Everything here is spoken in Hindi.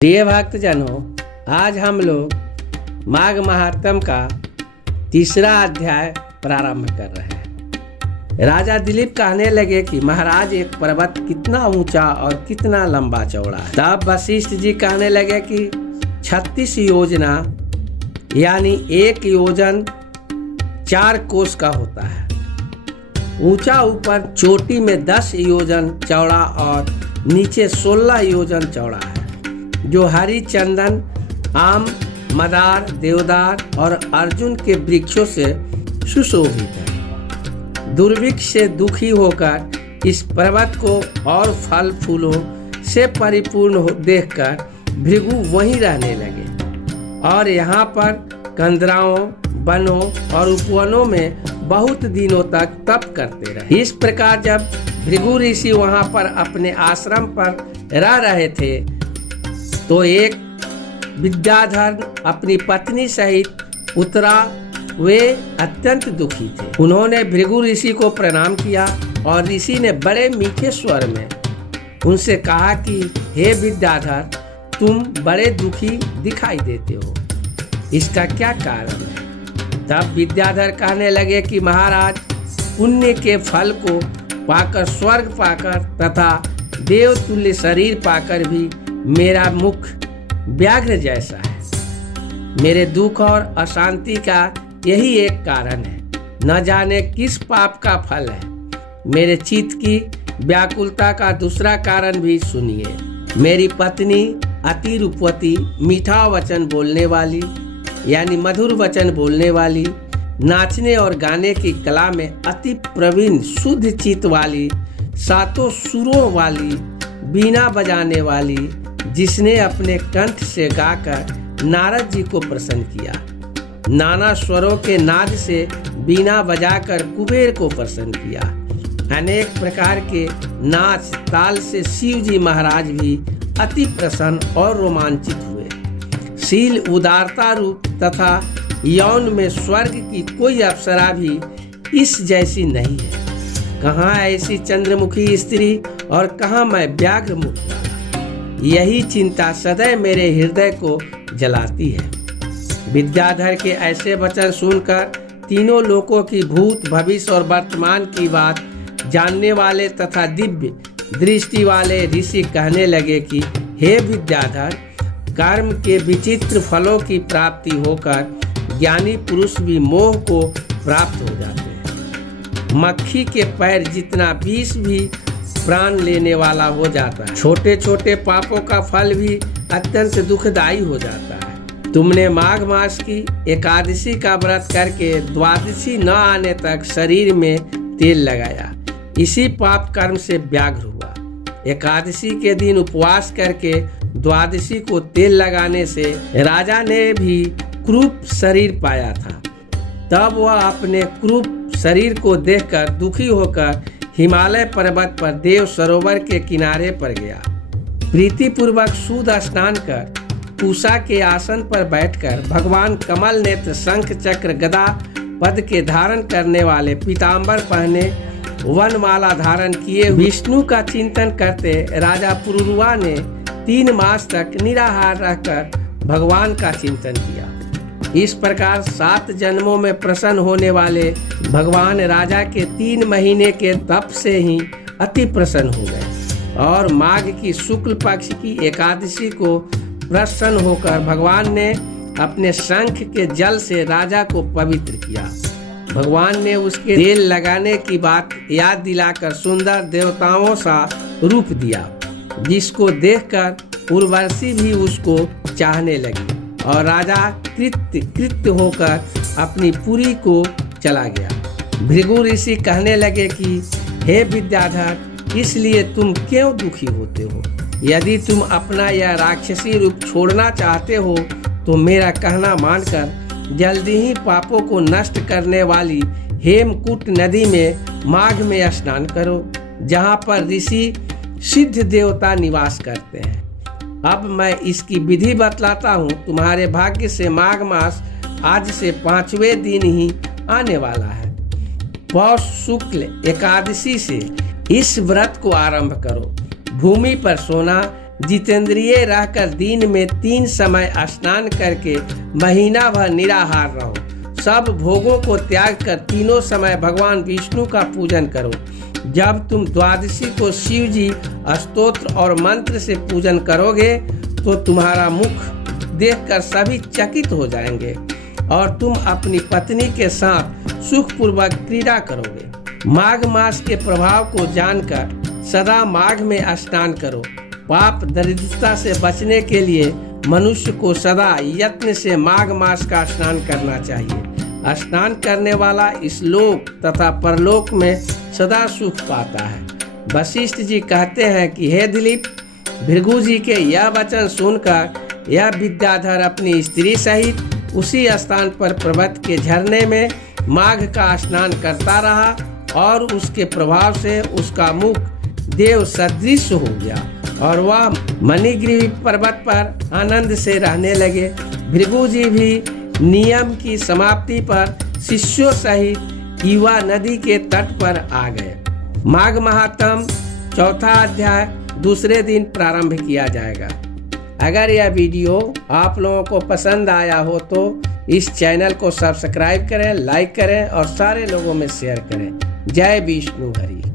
प्रिय भक्तजनों, आज हम लोग माघ महात्म का तीसरा अध्याय प्रारंभ कर रहे हैं। राजा दिलीप कहने लगे कि महाराज, एक पर्वत कितना ऊंचा और कितना लंबा चौड़ा है। तब वशिष्ठ जी कहने लगे कि 36 योजना यानी 1 योजन 4 कोस का होता है। ऊंचा ऊपर चोटी में 10 योजन चौड़ा और नीचे 16 योजन चौड़ा है, जो हरी चंदन, आम, मदार, देवदार और अर्जुन के वृक्षों से सुशोभित है। दुर्भिक्ष से दुखी होकर इस पर्वत को और फल फूलों से परिपूर्ण देखकर भृगु वहीं रहने लगे और यहाँ पर कंदराओं, वनों और उपवनों में बहुत दिनों तक तप करते रहे। इस प्रकार जब भृगु ऋषि वहाँ पर अपने आश्रम पर रह रहे थे तो एक विद्याधर अपनी पत्नी सहित उतरा। वे अत्यंत दुखी थे। उन्होंने भृगु ऋषि को प्रणाम किया और ऋषि ने बड़े मीठे स्वर में उनसे कहा कि हे विद्याधर, तुम बड़े दुखी दिखाई देते हो, इसका क्या कारण है? तब विद्याधर कहने लगे कि महाराज, पुण्य के फल को पाकर, स्वर्ग पाकर तथा देवतुल्य शरीर पाकर भी मेरा मुख व्याघ्र जैसा है। मेरे दुख और अशांति का यही एक कारण है, न जाने किस पाप का फल है। मेरे चित्त की व्याकुलता का दूसरा कारण भी सुनिए। मेरी पत्नी अति रूपवती, मीठा वचन बोलने वाली यानी मधुर वचन बोलने वाली, नाचने और गाने की कला में अति प्रवीण, शुद्ध चित्त वाली, 7 सुरों वाली, बीना बजाने वाली, जिसने अपने कंठ से गाकर नारद जी को प्रसन्न किया, नाना स्वरों के नाद से बीना बजाकर कुबेर को प्रसन्न किया, अनेक प्रकार के नाच ताल से शिव जी महाराज भी अति प्रसन्न और रोमांचित हुए। शील, उदारता रूप तथा यौन में स्वर्ग की कोई अप्सरा भी इस जैसी नहीं है। कहाँ ऐसी चंद्रमुखी स्त्री और कहाँ मैं व्याघ्र मुख वाला। यही चिंता सदैव मेरे हृदय को जलाती है। विद्याधर के ऐसे वचन सुनकर तीनों लोकों की भूत, भविष्य और वर्तमान की बात जानने वाले तथा दिव्य दृष्टि वाले ऋषि कहने लगे कि हे विद्याधर, कर्म के विचित्र फलों की प्राप्ति होकर ज्ञानी पुरुष भी मोह को प्राप्त हो जाते हैं। मक्खी के पैर जितना विष भी प्राण लेने वाला हो जाता है। छोटे छोटे पापों का फल भी अत्यंत दुखदायी हो जाता है। तुमने माघ मास की एकादशी का व्रत करके द्वादशी न आने तक शरीर में तेल लगाया, इसी पाप कर्म से व्याघ्र हुआ। एकादशी के दिन उपवास करके द्वादशी को तेल लगाने से राजा ने भी क्रूप शरीर पाया था। तब वह अपने क्रूप शरीर को देखकर दुखी होकर हिमालय पर्वत पर देव सरोवर के किनारे पर गया। प्रीति पूर्वक सूद स्नान कर पूषा के आसन पर बैठकर भगवान कमल नेत्र, शंख चक्र गदा पद के धारण करने वाले, पीताम्बर पहने, वनमाला धारण किए विष्णु का चिंतन करते राजा पुरुरवा ने 3 मास तक निराहार रहकर भगवान का चिंतन किया। इस प्रकार 7 जन्मों में प्रसन्न होने वाले भगवान राजा के 3 महीने के तप से ही अति प्रसन्न हो गए और माघ की शुक्ल पक्ष की एकादशी को प्रसन्न होकर भगवान ने अपने शंख के जल से राजा को पवित्र किया। भगवान ने उसके तेल लगाने की बात याद दिलाकर सुंदर देवताओं सा रूप दिया, जिसको देखकर उर्वशी भी उसको चाहने लगी और राजा कृत्य होकर अपनी पुरी को चला गया। भृगु ऋषि कहने लगे कि हे विद्याधर, इसलिए तुम क्यों दुखी होते हो? यदि तुम अपना यह राक्षसी रूप छोड़ना चाहते हो तो मेरा कहना मानकर जल्दी ही पापों को नष्ट करने वाली हेमकूट नदी में माघ में स्नान करो, जहाँ पर ऋषि सिद्ध देवता निवास करते हैं। अब मैं इसकी विधि बतलाता हूँ। तुम्हारे भाग्य से माघ मास आज से 5वें दिन ही आने वाला है। पौष शुक्ल एकादशी से इस व्रत को आरंभ करो। भूमि पर सोना जितेंद्रिय रहकर दिन में 3 समय स्नान करके महीना भर निराहार रहो। सब भोगों को त्याग कर तीनों समय भगवान विष्णु का पूजन करो। जब तुम द्वादशी को शिव जी स्तोत्र और मंत्र से पूजन करोगे तो तुम्हारा मुख देखकर सभी चकित हो जाएंगे और तुम अपनी पत्नी के साथ सुखपूर्वक क्रीड़ा करोगे। माघ मास के प्रभाव को जानकर सदा माघ में स्नान करो। पाप दरिद्रता से बचने के लिए मनुष्य को सदा यत्न से माघ मास का स्नान करना चाहिए। स्नान करने वाला इस लोक तथा परलोक में सदा सुख पाता है। वशिष्ठ जी कहते हैं कि हे दिलीप, भृगु जी के यह वचन सुनकर यह विद्याधर अपनी स्त्री सहित उसी स्थान पर पर्वत के झरने में माघ का स्नान करता रहा और उसके प्रभाव से उसका मुख देव सदृश हो गया और वह मणिगिरी पर्वत पर आनंद से रहने लगे। भृगु जी भी नियम की समाप्ति पर शिष्यों सहित युवा नदी के तट पर आ गए। माघ महात्म चौथा अध्याय दूसरे दिन प्रारंभ किया जाएगा। अगर यह वीडियो आप लोगों को पसंद आया हो तो इस चैनल को सब्सक्राइब करें, लाइक करें और सारे लोगों में शेयर करें। जय विष्णु हरि।